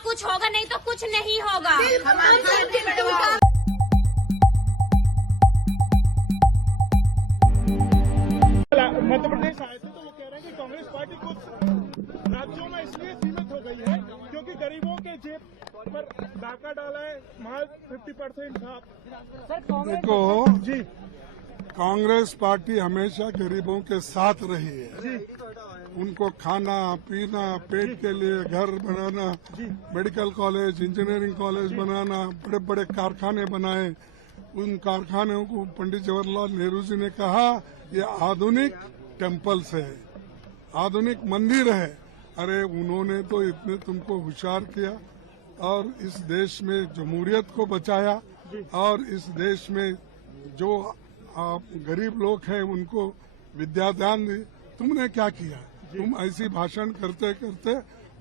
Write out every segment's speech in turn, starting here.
कुछ होगा, नहीं तो कुछ नहीं होगा। मध्य प्रदेश आए थे तो वो कह रहे हैं कि कांग्रेस पार्टी कुछ राज्यों में इसलिए सीमित हो गई है क्योंकि गरीबों के जेब पर डाका डाला है, माल 50% था। देखो जी, कांग्रेस पार्टी हमेशा गरीबों के साथ रही है। जी, उनको खाना पीना, पेट के लिए घर बनाना, मेडिकल कॉलेज, इंजीनियरिंग कॉलेज बनाना, बड़े बड़े कारखाने बनाए। उन कारखानों को पंडित जवाहरलाल नेहरू जी ने कहा ये आधुनिक टेम्पल्स है, आधुनिक मंदिर है। अरे उन्होंने तो इतने तुमको होशियार किया और इस देश में जमहूरियत को बचाया और इस देश में जो गरीब लोग हैं उनको विद्यादान दी। तुमने क्या किया? तुम ऐसी भाषण करते करते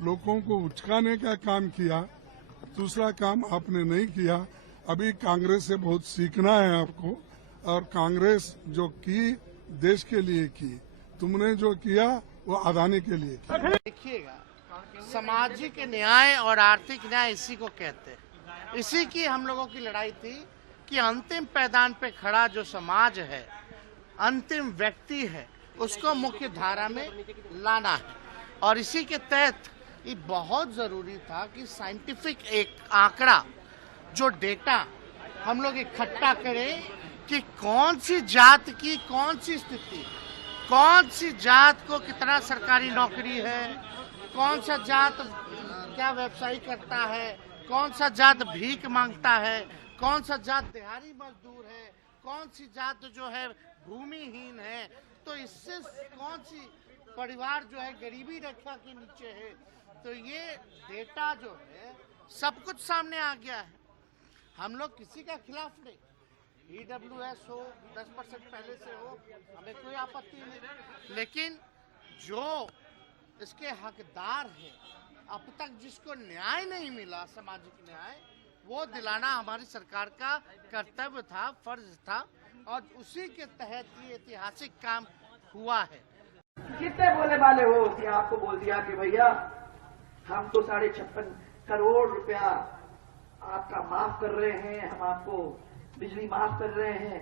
लोगों को उचकाने का काम किया। दूसरा काम आपने नहीं किया। अभी कांग्रेस से बहुत सीखना है आपको, और कांग्रेस जो की देश के लिए की, तुमने जो किया वो अदानी के लिए किया। देखिएगा, सामाजिक न्याय और आर्थिक न्याय इसी को कहते हैं। इसी की हम लोगों की लड़ाई थी कि अंतिम पैदान पे खड़ा जो समाज है, अंतिम व्यक्ति है, उसको मुख्य धारा में लाना है। और इसी के तहत ये बहुत जरूरी था कि साइंटिफिक एक आंकड़ा, जो डेटा हम लोग इकट्ठा करें कि कौन सी जात की कौन सी स्थिति, कौन सी जात को कितना सरकारी नौकरी है, कौन सा जात क्या व्यवसाय करता है, कौन सा जात भीख मांगता है, कौन सा जात दिहाड़ी मजदूर है, कौन सी जात जो है भूमिहीन है, तो इससे कौन सी परिवार जो है गरीबी रेखा के नीचे है। तो ये डेटा जो है सब कुछ सामने आ गया है। हम लोग किसी का खिलाफ नहीं, EWS हो, 10% पहले से हो, हमें कोई आपत्ति नहीं, लेकिन जो इसके हकदार है, अब तक जिसको न्याय नहीं मिला, सामाजिक न्याय, वो दिलाना हमारी सरकार का कर्तव्य था, फर्ज था, और उसी के तहत ये ऐतिहासिक काम हुआ है। कितने बोले वाले हो कि आपको बोल दिया कि भैया हम तो 56.5 करोड़ रुपया आपका माफ कर रहे हैं, हम आपको बिजली माफ कर रहे हैं,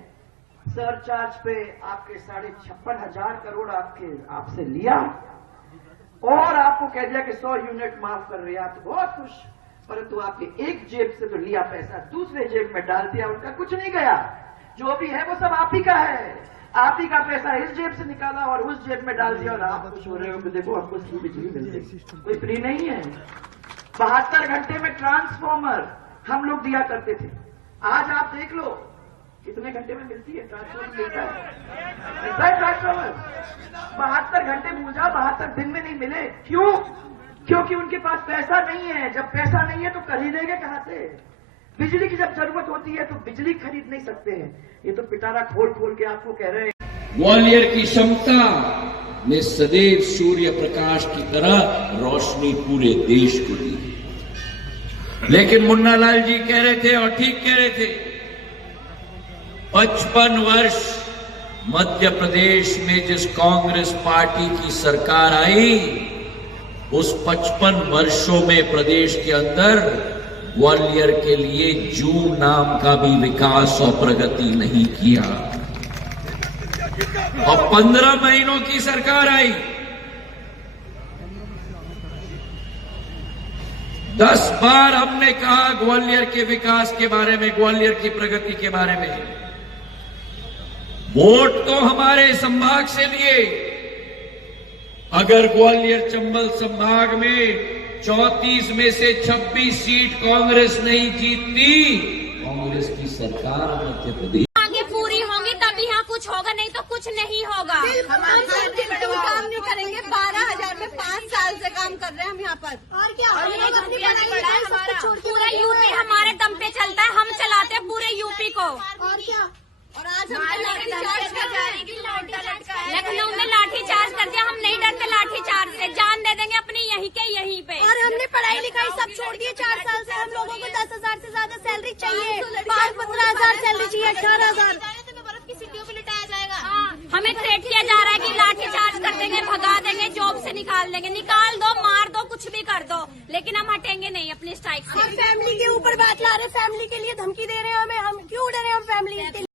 सरचार्ज पे आपके 56,500 करोड़ आपसे लिया और आपको कह दिया कि 100 यूनिट माफ कर रहे हैं। आप तो बहुत खुश, परंतु आपके एक जेब से तो लिया पैसा दूसरे जेब में डाल दिया, उनका कुछ नहीं गया। जो भी है वो सब आप ही का है, आप ही का पैसा इस जेब से निकाला और उस जेब में डाल दिया, और आप खुश हो रहे हो कि देखो हमको फ्री बिजली मिल गई। कोई फ्री नहीं है। 72 घंटे में ट्रांसफॉर्मर हम लोग दिया करते थे, आज आप देख लो कितने घंटे में मिलती है ट्रांसफॉर्मर, मिलता है ट्रांसफॉर्मर। 72 घंटे भूल जाओ, 72 दिन में नहीं मिले। क्यों? क्योंकि उनके पास पैसा नहीं है। जब पैसा नहीं है तो खरीदेंगे कहां से? बिजली की जब जरूरत होती है तो बिजली खरीद नहीं सकते हैं। ये तो पिटारा खोल खोल के आपको कह रहे हैं। ग्वालियर की क्षमता ने सदैव सूर्य प्रकाश की तरह रोशनी पूरे देश को दी। लेकिन मुन्ना लाल जी कह रहे थे, और ठीक कह रहे थे, 55 वर्ष मध्य प्रदेश में जिस कांग्रेस पार्टी की सरकार आई, उस 55 वर्षों में प्रदेश के अंदर ग्वालियर के लिए जू नाम का भी विकास और प्रगति नहीं किया। और 15 महीनों की सरकार आई, 10 बार हमने कहा ग्वालियर के विकास के बारे में, ग्वालियर की प्रगति के बारे में। वोट तो हमारे संभाग से लिए। अगर ग्वालियर चंबल संभाग में 34 में से 26 सीट कांग्रेस नहीं जीतती, कांग्रेस की सरकार मध्य प्रदेश आगे पूरी होंगी तभी यहाँ कुछ होगा, नहीं तो कुछ नहीं होगा। हम काम नहीं करेंगे। 12,000 में 5 साल से काम कर रहे हैं हम यहाँ पर। और क्या? पूरा यूपी हमारे दम पे चलता है, हम चलाते हैं पूरे यूपी को। और क्या? और आज हम लखनऊ में लाठी चार्ज कर दिया, हम नहीं डरते लाठी चार्ज से, जान दे देंगे अपनी यहीं के यहीं पे। और हमने पढ़ाई लिखाई सब छोड़ दिए। 4 साल से हम लोगों को 10,000 से ज्यादा सैलरी चाहिए, 15,000 सैलरी चाहिए, 18,000 की सीढ़ियों पे लिटाया जाएगा। हमें थ्रेट किया जा रहा है कि लाठी चार्ज कर देंगे, भगा देंगे, जॉब से निकाल देंगे। निकाल दो, मार दो, कुछ भी कर दो, लेकिन हम हटेंगे नहीं अपनी बाइक से। हम फैमिली के ऊपर बात ला रहे हैं, फैमिली के लिए धमकी दे रहे हैं हमें, हम क्यों डरे, हम फैमिली के लिए